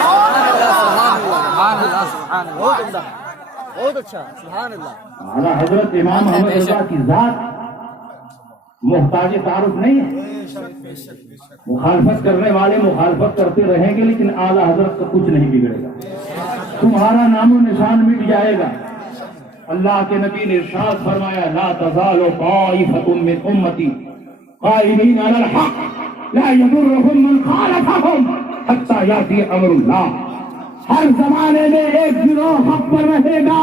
سبحان اللہ، سبحان اللہ، بہت عمدہ، بہت اچھا، سبحان اللہ. اعلیٰ حضرت امام احمد رضا کی ذات محتاج تعارف نہیں ہے. مخالفت کرنے والے مخالفت کرتے رہیں گے لیکن اعلیٰ حضرت کا کچھ نہیں بگڑے گا. تمہارا نام و نشان مٹ جائے گا. اللہ کے نبی نے ارشاد فرمایا لا تزال طائفة من امتی قائمین علی الحق لا یضرهم من خالفهم حتی یاتی امر اللہ. ہر زمانے میں ایک گروہ حق پر رہے گا،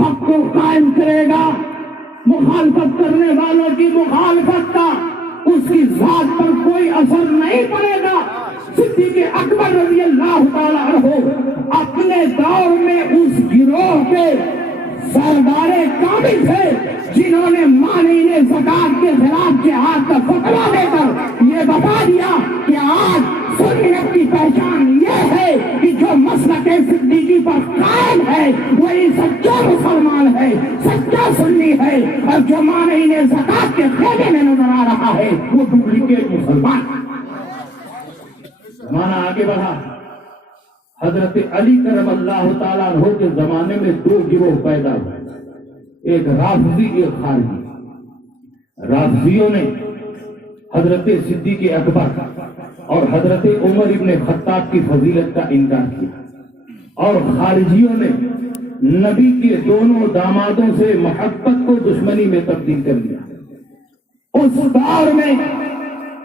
حق کو قائم کرے گا. مخالفت کرنے والوں کی مخالفت کا اس کی ذات پر کوئی اثر نہیں پڑے گا. صدیق اکبر رضی اللہ تعالیٰ عنہ اپنے دور میں اس گروہ کے سردار کامل تھے جنہوں نے مانعین زکات کے خلاف جہاد کا فتویٰ دے کر یہ بتا دیا کہ آج سنیت کی پہچان یہ ہے کہ جو مسلک صدیقی پر قائم ہے وہی سچا مسلمان ہے، سچا سنی ہے، اور جو مانعین زکات کے خیمے میں نظر آ رہا ہے وہ ڈپلیکیٹ مسلمان. زمانہ آگے بڑھا. حضرت علی کرم اللہ تعالیٰ عنہ کے زمانے میں 2 گروہ پیدا ہوئے، ایک رافضی ایک خارجی. رافضیوں نے حضرت صدیق اکبر اور حضرت عمر ابن خطاب کی فضیلت کا انکار کیا، اور خارجیوں نے نبی کے دونوں دامادوں سے محبت کو دشمنی میں تبدیل کر دیا. اس دور میں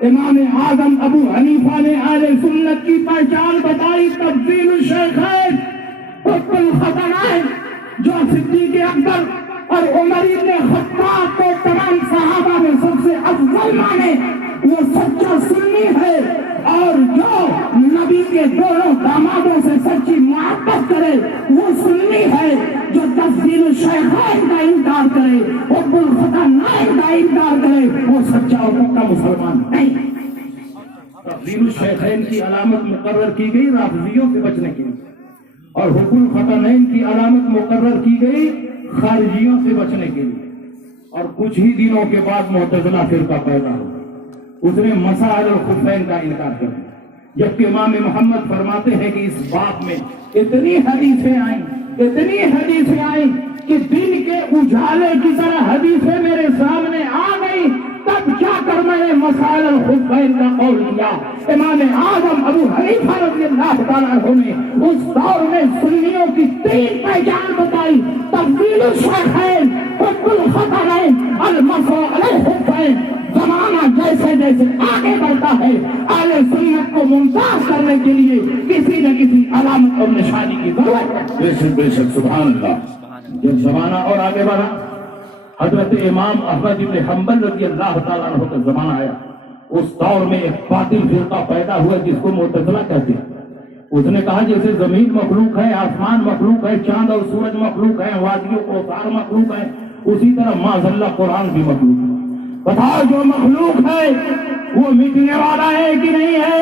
امام اعظم ابو حنیفہ نے اہل سنت کی پہچان بتائی تفضیل الشیخین حب الخطنین، جو صدیق اکبر اور عمر ابن خطاب کو تمام صحابہ میں سب سے افضل مانے. وہ سچا سنی ہے اور جو نبی کے دونوں دامادوں سے سچی محبت کرے وہ سنی ہے. جو تفضیل الشیخین کا انکار کرے، حب الخطنین کا انکار کرے، وہ سچا اور پکا مسلمان نہیں. تفضیل الشیخین کی علامت مقرر کی گئی رافضیوں سے بچنے کے لیے، اور حب الخطنین کی علامت مقرر کی گئی خارجیوں سے بچنے کے لیے. اور کچھ ہی دنوں کے بعد معتزلہ فرقہ پیدا ہوا، اس نے مسائل الخفین کا انکار کر دیا. جبکہ امام محمد فرماتے ہیں کہ اس باب میں اتنی حدیثیں آئیں کہ دن کے اجالے کی طرح حدیثیں میرے سامنے آ گئی، تب جا کر میں نے مسائل الخفین کا قول کیا. امام اعظم ابو حنیفہ رضی اللہ تعالیٰ عنہ نے اس دور میں سنیوں کی 3 پہچان بتائی: تفضیل الشیخین، حب الخطنین، المسح علی الخفین. زمانہ جیسے جیسے آگے بڑھتا ہے اہل سنت کو ممتاز کرنے کے لیے کسی نہ کسی علامت اور نشانی کی ضرورت ہے. بے شک بے شک، سبحان اللہ. جب زمانہ اور آگے بڑھا، حضرت امام احمد بن حنبل رضی اللہ تعالیٰ عنہ کا زمانہ آیا. اس دور میں ایک باطل فرقہ پیدا ہوا جس کو معتزلہ کہتے ہیں. اس نے کہا جیسے زمین مخلوق ہے، آسمان مخلوق ہے، چاند اور سورج مخلوق ہے، وادیوں کو سار مخلوق ہے، اسی طرح معاذ اللہ قرآن بھی مخلوق ہے۔ بتاؤ جو مخلوق ہے وہ مٹنے والا ہے کہ نہیں ہے؟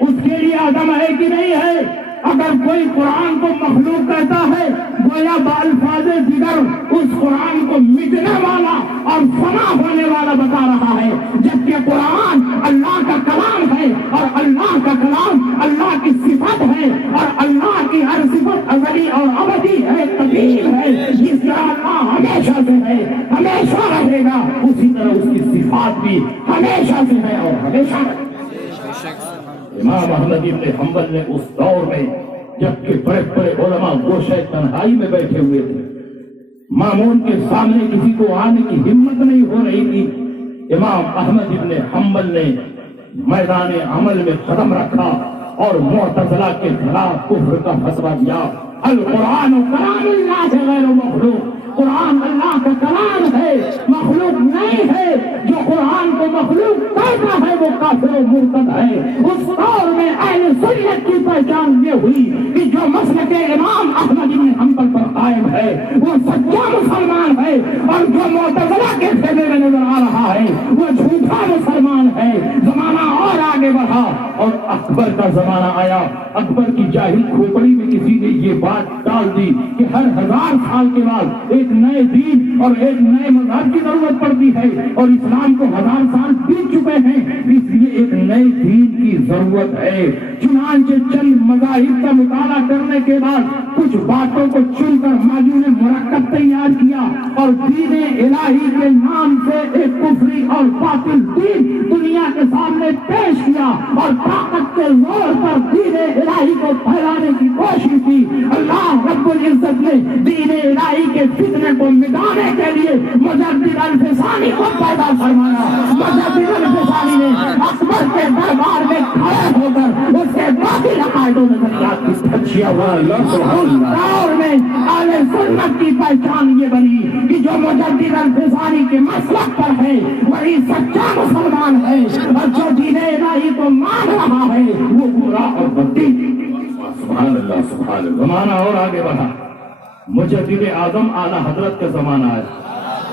اس کے لیے عدم ہے کہ نہیں ہے؟ اگر کوئی قرآن کو مخلوق کہتا ہے گویا بالفاظ دیگر اس قرآن کو مٹنے والا اور فنا ہونے والا بتا رہا ہے، جبکہ قرآن اللہ کا کلام ہے اور اللہ کا کلام اللہ کی صفت ہے اور اللہ کی ہر صفت ازلی اور ابدی ہے، قدیم ہے، جس طرح اللہ ہمیشہ سے ہے ہمیشہ رہے گا، اسی طرح اس کی صفات بھی ہمیشہ سے ہے اور ہمیشہ رہے گا۔ امام احمد ابن حنبل نے اس دور میں جبکہ بڑے بڑے علماء گوشہ تنہائی میں بیٹھے ہوئے تھے، مامون کے سامنے کسی کو آنے کی ہمت نہیں ہو رہی تھی، امام احمد ابن حنبل نے میدان عمل میں قدم رکھا اور معتزلہ کے خلاف کفر کا فتویٰ دیا۔ القرآن کلام اللہ سے غیر مخلوق، قرآن اللہ کا کلام ہے، مخلوق نہیں ہے، جو قرآن کو مخلوق کہتا ہے وہ کافر و مرتد ہے۔ اس دور میں اہل سنت کی پہچان یہ ہوئی کہ جو مسلک امام احمد بن حنبل پر قائم ہے وہ سچا مسلمان ہے، اور جو معتزلہ کے فیدے میں نظر آ رہا ہے وہ جھوٹا مسلمان ہے۔ زمانہ اور آگے بڑھا اور اکبر کا زمانہ آیا، اکبر کی جاہل کھوپڑی میں کسی نے یہ بات ڈال دی کہ ہر 1000 سال کے بعد ایک نئے دین اور ایک نئے مذہب کی ضرورت پڑتی ہے، اور اسلام کو 1000 سال بیت چکے ہیں، اس لیے ایک نئے دین کی ضرورت ہے۔ چنانچہ چند مذاہب کا مطالعہ کرنے کے بعد کچھ باتوں کو چن کر ماجو نے مرکب تیار کیا اور دین الہی کے نام سے ایک کفری اور باطل دین دنیا کے سامنے پیش کیا، اور طاقت کے زور پر دین الہی کو پھیلانے کی کوشش کی۔ اللہ رب العزت نے دین الہی کے فتنے کو مٹانے کے لیے مجدد الفسانی کو پیدا فرمایا۔ مجدد الفسانی نے اکبر کے دربار میں کھڑے ہو کر اس کے باطل عقائد و نظریات کی تجزیہ ہوا۔ اس دور میں اہل سنت کی پہچان یہ بنی کہ جو مجدد الفسانی کے مسلک پر ہے وہی سچا مسلمان ہے، اور جو دین الہی کو مان رہا ہے وہ برا اور بدی۔ سبحان اللہ سبحان اللہ۔ زمانہ اور آگے بڑھا، مجدد اعظم اعلیٰ حضرت کا زمانہ ہے۔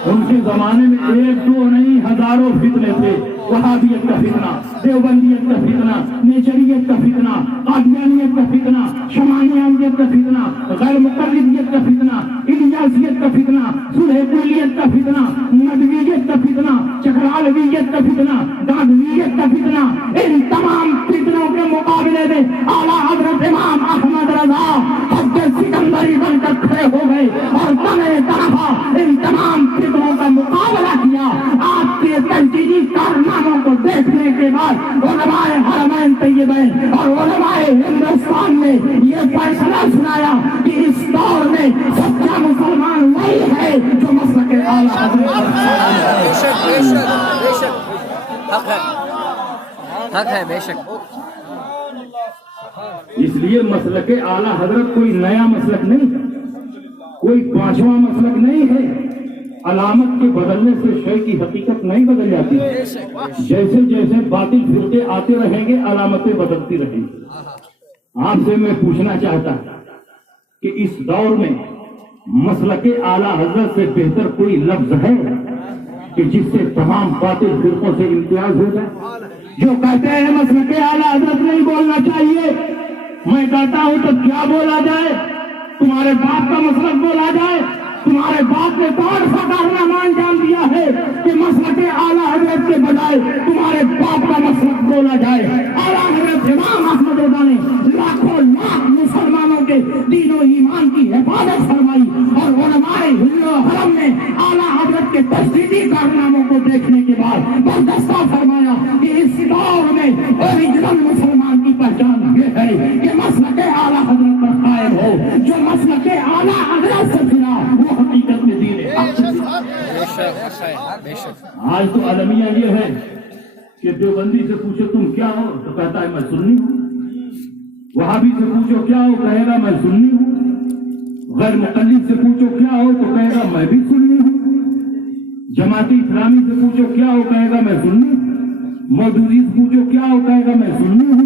ان کے زمانے میں ایک دو نہیں ہزاروں فتنے تھے، وہابیت کا فتنہ، دیوبندیت کا فتنہ، نیچریت کا فتنہ، قادیانیت کا فتنہ، شمانیت کا فتنہ، غیر مقلدیت کا فتنہ، الیاسیت کا فتنہ، صلح کلیت کا فتنہ، ندویت کا فتنہ، چکرالویت کا فتنہ، دادویت کا فتنہ۔ ان تمام فتنوں کے مقابلے میں اعلیٰ حضرت امام احمد رضا حد سکندری بن کر کھڑے ہو گئے اور تنہے تنہا ان تمام فتنوں کا مقابلہ کیا۔ آپ کے تنقیدی کارناموں کو دیکھنے کے بعد علماء حرمین طیبین اور علماء ہندوستان نے یہ فیصلہ سنایا کہ اس دور میں سچا مسلمان وہی ہے جو مسلک اعلیٰ حضرت حق ہے بے شک۔ اس لیے مسلک اعلیٰ حضرت کوئی نیا مسلک نہیں ہے، کوئی پانچواں مسلک نہیں ہے۔ علامت کے بدلنے سے شے کی حقیقت نہیں بدل جاتی، جیسے جیسے باطل فرقے آتے رہیں گے علامتیں بدلتی رہیں گی۔ آپ سے میں پوچھنا چاہتا کہ اس دور میں مسلک اعلیٰ حضرت سے بہتر کوئی لفظ ہے کہ جس سے تمام باطل فرقوں سے امتیاز ہو جائے؟ جو کہتے ہیں مسلک اعلیٰ حضرت نہیں بولنا چاہیے، میں کہتا ہوں تو کیا بولا جائے؟ تمہارے باپ کا مسلک بولا جائے؟ تمہارے باپ نے کون سا کارنامہ انجام دیا ہے کہ مسلک اعلیٰ حضرت کے بجائے تمہارے باپ کا مسلک بولا جائے؟ اعلیٰ حضرت امام احمد رضا نے لاکھوں لاکھ مسلمانوں کے دین و ایمان کی حفاظت فرمائی، اور علماء حرم نے اعلیٰ حضرت کے تجدیدی کارناموں کو دیکھنے کے بعد بردستہ فرمایا کہ اس دور میں اوریجنل مسلمان کی پہچان یہ ہے کہ مسلک اعلیٰ حضرت پر قائم ہو۔ جو مسلک اعلیٰ حضرت سے پھرا وہ حقیقت میں دین ہے۔ آج تو المیہ یہ ہے کہ دیوبندی سے پوچھو تم کیا ہو تو کہتا ہے میں سنی ہوں، وہابی سے پوچھو کیا ہو کہے گا میں سنی ہوں، غیر مقلد سے پوچھو کیا ہو تو کہے گا میں بھی سنی ہوں، جماعتی اسلامی سے پوچھو کیا ہو کہے گا میں سنی ہوں، مودودی سے پوچھو کیا ہو کہے گا میں سنی ہوں۔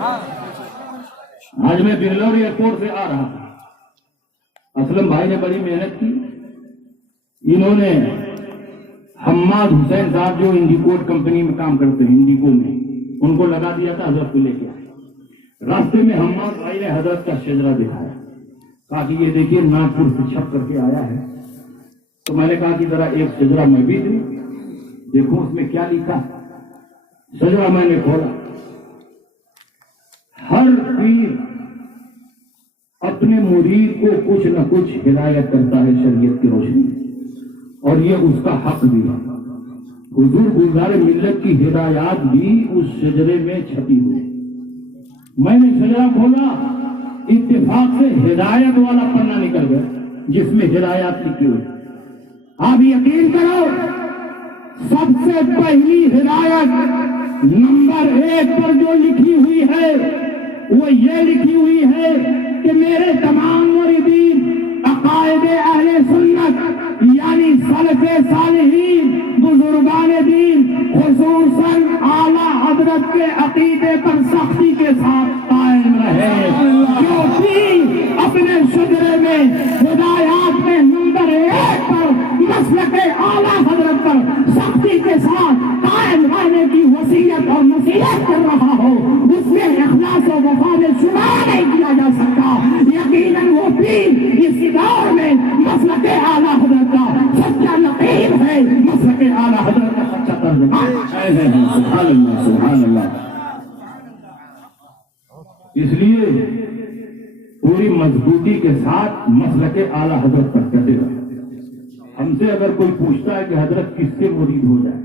آج میں بنگلور ایئرپورٹ سے آ رہا تھا، اسلم بھائی نے بڑی محنت کی، انہوں نے حماد حسین صاحب جو انڈیکوٹ کمپنی میں کام کرتے ہیں انڈیکو میں، ان کو لگا دیا تھا، حضرت کو لے کے آئے۔ راستے میں حماد بھائی نے حضرت کا شجرا دکھایا، کہا کہ یہ دیکھیے ناگپور سے چھپ کر کے آیا ہے۔ تو میں نے کہا کہ ذرا ایک شجرا میں بھی دوں، دیکھو اس میں کیا لکھا۔ شجرا میں نے کھولا، ہر پیر اپنے مرید کو کچھ نہ کچھ ہدایت کرتا ہے شریعت کی روشنی میں، اور یہ اس کا حق بھی ہے۔ حضور گلزار ملت کی ہدایات بھی اس شجرے میں چھپی ہوئی۔ میں نے شجرا کھولا، اتفاق سے ہدایت والا پنا نکل گیا جس میں ہدایات لکھی ہوئی۔ آپ یقین کرو، سب سے پہلی ہدایت نمبر 1 پر جو لکھی ہوئی ہے وہ یہ لکھی ہوئی ہے کہ میرے تمام مریدین عقائد اہل سنت یعنی سلف صالحین بزرگان دین خصوصاً اعلیٰ حضرت کے عقیدے پر سختی کے ساتھ قائم رہے، جو بھی اپنے شجرے میں ہدایات میں نمبر 1 پر مسلک اعلیٰ حضرت پر سختی کے ساتھ قائم رہنے کی وصیت اور نصیحت کر رہا ہو، اس میں اخلاص و وفا میں شمار نہیں کیا جا سکتا۔ یقیناً وہ پیر اس دور میں مسلک اعلیٰ حضرت کا سچا نقیب ہے، مسلک اعلیٰ حضرت کا سچا ترجمان ہے۔ سبحان اللہ، سبحان اللہ۔ اس لیے پوری مضبوطی کے ساتھ مسلک اعلیٰ حضرت پر ڈٹے رہے۔ ہم سے اگر کوئی پوچھتا ہے کہ حضرت کس سے مرید ہو جائے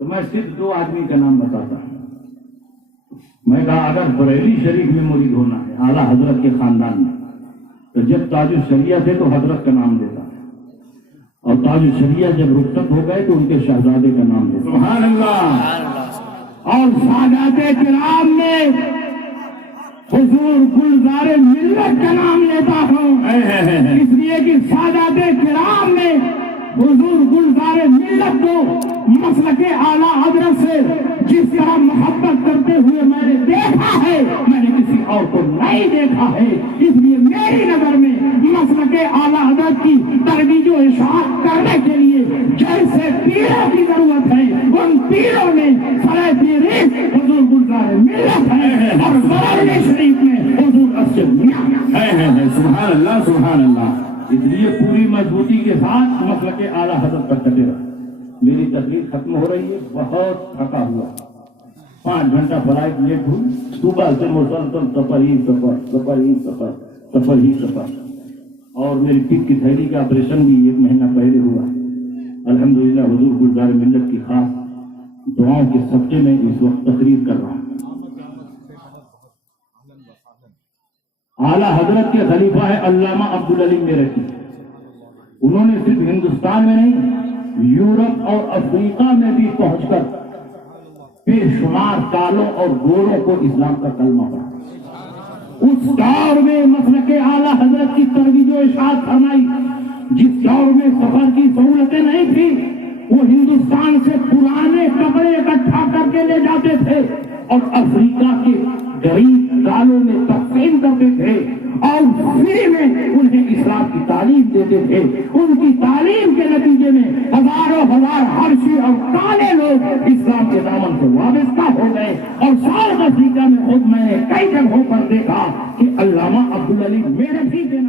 تو میں صرف 2 آدمی کا نام بتاتا ہوں۔ میں کہا اگر بریلی شریف میں مرید ہونا ہے اعلیٰ حضرت کے خاندان میں تو جب تاج الشریعہ تھے تو حضرت کا نام دیتا ہے، اور تاج الشریعہ جب رخصت ہو گئے تو ان کے شہزادے کا نام دیتا۔ سبحان اللہ۔ اور سادات کرام میں حضور گلزار ملت کا نام لیتا ہوں، اس لیے کہ سادات کرام میں حضور گلزار ملت کو مسلک اعلیٰ حضرت سے جس طرح محبت کرتے ہوئے میں نے دیکھا ہے، میں نے کسی اور کو نہیں دیکھا ہے۔ اس لیے میری نظر میں مسلک اعلیٰ حضرت کی ترویج و اشاعت کرنے کے لیے جیسے پیروں کی ضرورت ہے، ان پیروں میں سرائے پیرین حضور گلزار ملت ہے، اور بریلی شریف میں حضور اسد میاں ہے۔ سبحان اللہ، سبحان اللہ۔ اس لیے پوری مضبوطی کے ساتھ مسلک اعلیٰ حضرت پر ڈٹے رہے۔ میری تقریر ختم ہو رہی ہے، بہت تھکا ہوا، 5 گھنٹہ فلائٹ لیٹ ہوئی، صبح سے مسلسل سفر ہی سفر، سفر ہی سفر، سفر ہی سفر، اور میری پیٹ کی تھیلی کا آپریشن بھی 1 مہینہ پہلے ہوا۔ الحمدللہ حضور گلزار ملت کی خاص دعاؤں کے صدقے میں اس وقت تقریر کر رہا ہوں۔ اعلیٰ حضرت کے خلیفہ ہے علامہ عبدالعلیم میرٹھی۔ انہوں نے صرف ہندوستان میں نہیں، یورپ اور افریقہ میں بھی پہنچ کر بے شمار کالوں اور گوروں کو اسلام کا کلمہ پڑھا۔ اس دور میں مسلک اعلیٰ حضرت کی ترویج و اشاعت فرمائی۔ جس دور میں سفر کی سہولتیں نہیں تھی، وہ ہندوستان سے پرانے کپڑے اکٹھا کر کے لے جاتے تھے اور افریقہ کے غریب کالوں میں تقسیم کرتے تھے، اور فری میں انہیں اسلام کی تعلیم دیتے تھے۔ ان کی تعلیم کے نتیجے میں ہزاروں حبشی اور کالے لوگ اسلام کے دامن سے وابستہ ہو گئے، اور ساؤتھ افریقہ میں خود میں نے کئی جگہوں پر دیکھا کہ علامہ عبدالعلیم میرٹھی کے